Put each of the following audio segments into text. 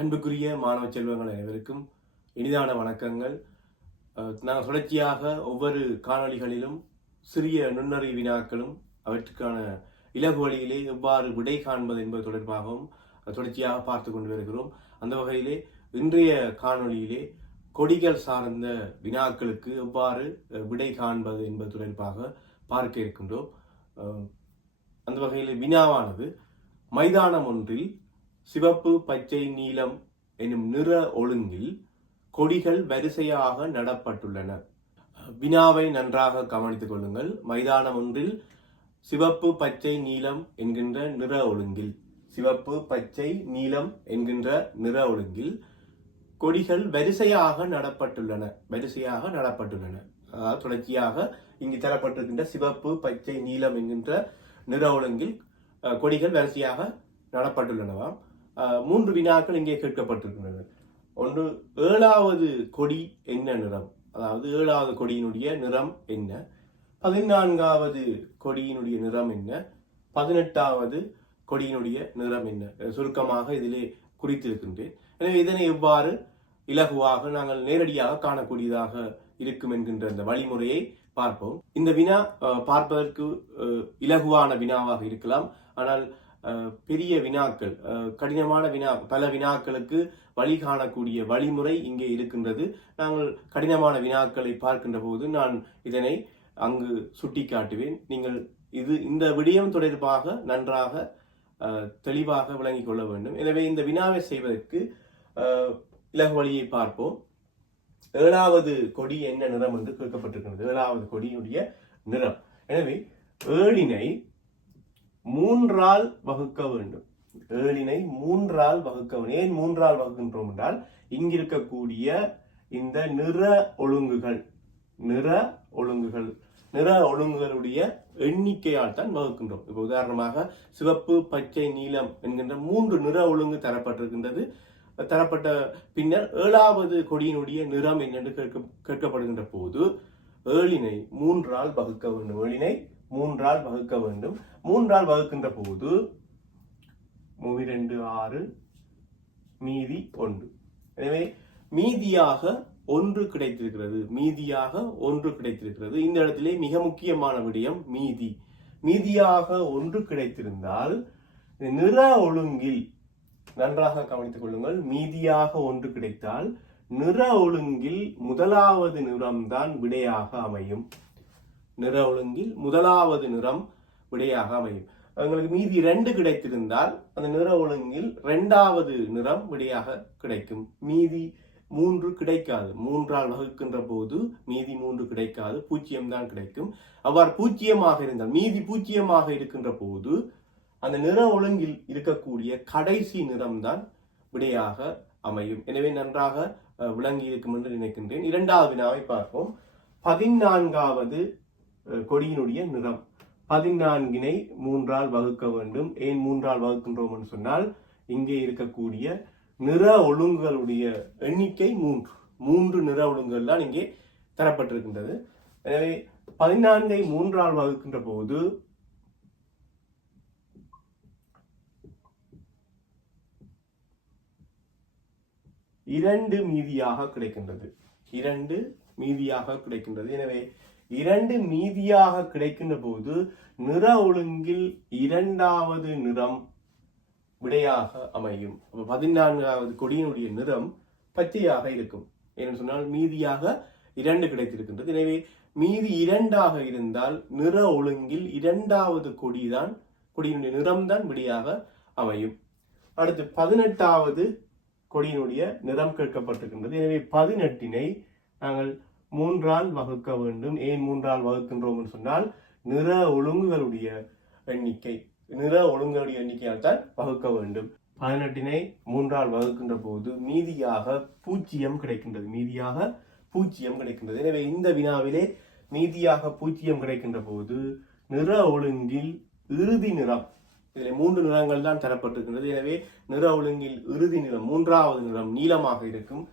அன்புக்குரிய மாணவ செல்வங்கள் அனைவருக்கும் இனிதான வணக்கங்கள். நாங்கள் தொடர்ச்சியாக ஒவ்வொரு காணொளிகளிலும் சிறிய நுண்ணறி வினாக்களும் அவற்றுக்கான இலகு வழியிலே எவ்வாறு விடை காண்பது என்பது தொடர்பாகவும் தொடர்ச்சியாக பார்த்து கொண்டு வருகிறோம். அந்த வகையிலே இன்றைய காணொளியிலே கொடிகள் சார்ந்த வினாக்களுக்கு எவ்வாறு விடை காண்பது என்பது தொடர்பாக பார்க்க இருக்கின்றோம். அந்த வகையில் வினாவானது மைதானம் ஒன்றில் சிவப்பு பச்சை நீலம் எனும் நிற ஒழுங்கில் கொடிகள் வரிசையாக நடப்பட்டுள்ளன. வினாவை நன்றாக கவனித்துக் கொள்ளுங்கள். மைதானம் ஒன்றில் சிவப்பு பச்சை நீலம் என்கின்ற நிற ஒழுங்கில் சிவப்பு பச்சை நீலம் என்கின்ற நிற ஒழுங்கில் கொடிகள் வரிசையாக நடப்பட்டுள்ளன வரிசையாக நடப்பட்டுள்ளன. தொடர்ச்சியாக இங்கு தரப்பட்டிருக்கின்ற சிவப்பு பச்சை நீலம் என்கின்ற நிற ஒழுங்கில் கொடிகள் வரிசையாக நடப்பட்டுள்ளனவாம். மூன்று வினாக்கள் இங்கே கேட்கப்பட்டிருக்கின்றன. ஒன்று ஏழாவது கொடி என்ன நிறம்? அதாவது ஏழாவது கொடியினுடைய நிறம் என்ன? பதினான்காவது கொடியினுடைய நிறம் என்ன? பதினெட்டாவது கொடியினுடைய நிறம் என்ன? சுருக்கமாக இதிலே குறித்திருக்கின்றேன். எனவே இதனை எவ்வாறு இலகுவாக நாங்கள் நேரடியாக காணக்கூடியதாக இருக்கும் என்கின்ற அந்த வழிமுறையை பார்ப்போம். இந்த வினா பார்ப்பதற்கு இலகுவான வினாவாக இருக்கலாம். ஆனால் பெரிய வினாக்கள் கடினமான வினா பல வினாக்களுக்கு வழி காணக்கூடிய வழிமுறை இங்கே இருக்கின்றது. நாங்கள் கடினமான வினாக்களை பார்க்கின்ற போது நான் இதனை அங்கு சுட்டிக்காட்டுவேன். நீங்கள் இது இந்த விடயம் தொடர்பாக நன்றாக தெளிவாக விளங்கிக் கொள்ள வேண்டும். எனவே இந்த வினாவை செய்வதற்கு இலகு வழியை பார்ப்போம். ஏழாவது கொடி என்ன நிறம் என்று கேட்கப்பட்டிருக்கிறது. ஏழாவது கொடியுடைய நிறம். எனவே ஏழினை மூன்றால் வகுக்க வேண்டும். ஏழினை மூன்றால் வகுக்க வேண்டும் ஏன் மூன்றால் வகுக்கின்றோம் என்றால் இங்கிருக்கக்கூடிய இந்த நிற ஒழுங்குகள் நிற ஒழுங்குகள் நிற ஒழுங்குகளுடைய எண்ணிக்கையால் தான் வகுக்கின்றோம். இப்போ உதாரணமாக சிவப்பு பச்சை நீலம் என்கின்ற மூன்று நிற ஒழுங்கு தரப்பட்டிருக்கின்றது. தரப்பட்ட பின்னர் ஏழாவது கொடியினுடைய நிறம் என்னென்று கேட்க கேட்கப்படுகின்ற போது ஏழினை மூன்றால் வகுக்க வேண்டும். ஏழினை மூன்றால் வகுக்க வேண்டும். மூன்றால் வகுக்கின்ற போது மூவிரெண்டு ஆறு மீதி ஒன்று. எனவே மீதியாக ஒன்று கிடைத்திருக்கிறது. மீதியாக ஒன்று கிடைத்திருக்கிறது. இந்த இடத்திலே மிக முக்கியமான விடயம் மீதி. மீதியாக ஒன்று கிடைத்திருந்தால் நிற ஒழுங்கில் நன்றாக கவனித்துக் கொள்ளுங்கள் மீதியாக ஒன்று கிடைத்தால் நிற ஒழுங்கில் முதலாவது நிறம்தான் விடையாக அமையும். நிற ஒழுங்கில் முதலாவது நிறம் விடையாக அமையும். எங்களுக்கு மீதி ரெண்டு கிடைத்திருந்தால் அந்த நிற ஒழுங்கில் ரெண்டாவது நிறம் விடையாக கிடைக்கும். மீதி மூன்று கிடைக்காது. மூன்றால் வகுக்கின்ற போது மீதி மூன்று கிடைக்காது. பூஜ்ஜியம் தான் கிடைக்கும். அவ்வாறு பூஜ்ஜியமாக இருந்தால் மீதி பூஜ்ஜியமாக இருக்கின்ற போது அந்த நிற ஒழுங்கில் இருக்கக்கூடிய கடைசி நிறம்தான் விடையாக அமையும். எனவே நன்றாக விளங்கி இருக்கும் என்று நினைக்கின்றேன். இரண்டாவது வினாவை பார்ப்போம். பதினான்காவது கொடியினுடைய நிறம். பதினான்கினை மூன்றால் வகுக்க வேண்டும். ஏன் மூன்றால் வகுக்கின்றோம் என்று சொன்னால் இங்கே இருக்கக்கூடிய நிற ஒழுங்குகளுடைய எண்ணிக்கை மூன்று. மூன்று நிற ஒழுங்குகள் தான் இங்கே தரப்பட்டிருக்கின்றது. எனவே பதினான்கை மூன்றால் வகுக்கின்ற போது இரண்டு மீதியாக கிடைக்கின்றது. இரண்டு மீதியாக கிடைக்கின்றது. எனவே இரண்டு மீதியாக கிடைக்கின்ற போது நிற ஒழுங்கில் இரண்டாவது நிறம் விடையாக அமையும். பதினான்காவது கொடியினுடைய நிறம் பச்சையாக இருக்கும். ஏன்னு சொன்னால் மீதியாக இரண்டு கிடைத்திருக்கின்றது. எனவே மீதி இரண்டாக இருந்தால் நிற ஒழுங்கில் இரண்டாவது கொடிதான் கொடியினுடைய நிறம்தான் விடையாக அமையும். அடுத்து பதினெட்டாவது கொடியினுடைய நிறம் கேட்கப்பட்டிருக்கின்றது. எனவே பதினெட்டினை நாங்கள் மூன்றால் வகுக்க வேண்டும். ஏன் மூன்றால் வகுக்கின்றோம் சொன்னால் நிற ஒழுங்குகளுடைய எண்ணிக்கை. நிற ஒழுங்குகளுடைய எண்ணிக்கையால் தான் வகுக்க வேண்டும். பதினெட்டினை மூன்றால் வகுக்கின்ற போது மீதியாக பூஜ்ஜியம் கிடைக்கின்றது. மீதியாக பூஜ்ஜியம் கிடைக்கின்றது. எனவே இந்த வினாவிலே மீதியாக பூஜ்ஜியம் கிடைக்கின்ற போது நிற ஒழுங்கில் இறுதி நிறம். இதில் மூன்று நிறங்கள் தான் தரப்பட்டிருக்கின்றது. எனவே நிற ஒழுங்கில் இறுதி நிறம் மூன்றாவது நிறம் நீளமாக இருக்கும்.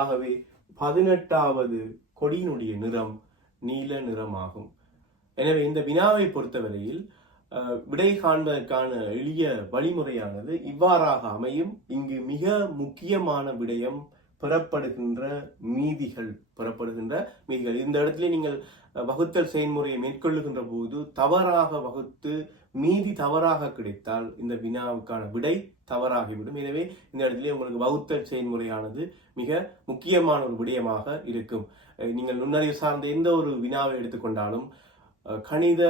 ஆகவே பதினெட்டாவது கொடியினுடைய நிறம் நீல நிறமாகும். எனவே இந்த வினாவை பொறுத்தவரையில் விடை காண்பதற்கான எளிய வழிமுறையானது இவ்வாறாக அமையும். இங்கு மிக முக்கியமான விடயம் பெறப்படுகின்ற மீதிகள் பெறப்படுகின்ற மீதிகள். இந்த இடத்துல நீங்கள் வகுத்தல் செயல்முறையை மேற்கொள்ளுகின்ற போது தவறாக வகுத்து மீதி தவறாக கிடைத்தால் இந்த வினாவுக்கான விடை தவறாகிவிடும். எனவே இந்த இடத்துல உங்களுக்கு வகுத்தல் செயல்முறையானது மிக முக்கியமான ஒரு விடயமாக இருக்கும். நீங்கள் நுண்ணறிவு சார்ந்த எந்த ஒரு வினாவை எடுத்துக்கொண்டாலும் கணித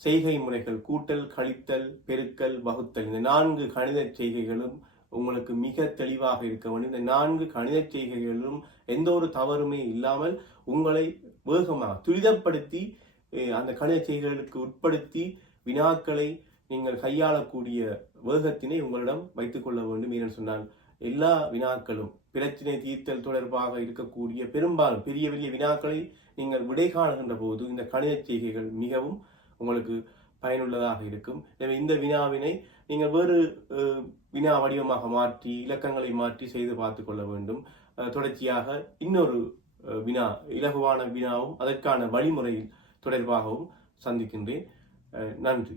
செய்கை முறைகள் கூட்டல் கழித்தல் பெருக்கல் வகுத்தல் இந்த நான்கு கணித செய்கைகளும் உங்களுக்கு மிக தெளிவாக இருக்க வேண்டும். இந்த நான்கு கணித செய்கைகளிலும் எந்த ஒரு தவறுமே இல்லாமல் உங்களை வேகமாக துரிதப்படுத்தி அந்த கணித செய்கைகளுக்கு உட்படுத்தி வினாக்களை நீங்கள் கையாளக்கூடிய வேகத்தினை உங்களிடம் வைத்துக் கொள்ள வேண்டும் என்று சொன்னால் எல்லா வினாக்களும் பிரச்சினை தீர்த்தல் தொடர்பாக இருக்கக்கூடிய பெரும்பாலும் பெரிய பெரிய வினாக்களை நீங்கள் விடை காணுகின்ற போது இந்த கணித செய்கைகள் மிகவும் உங்களுக்கு பயனுள்ளதாக இருக்கும். எனவே இந்த வினாவினை நீங்கள் வேறு வினா வடிவமாக மாற்றி இலக்கங்களை மாற்றி செய்து பார்த்து கொள்ள வேண்டும். தொடர்ச்சியாக இன்னொரு வினா இலகுவான வினாவும் அதற்கான வழிமுறையில் தொடர்பாகவும் சந்திக்கின்றேன். நன்றி.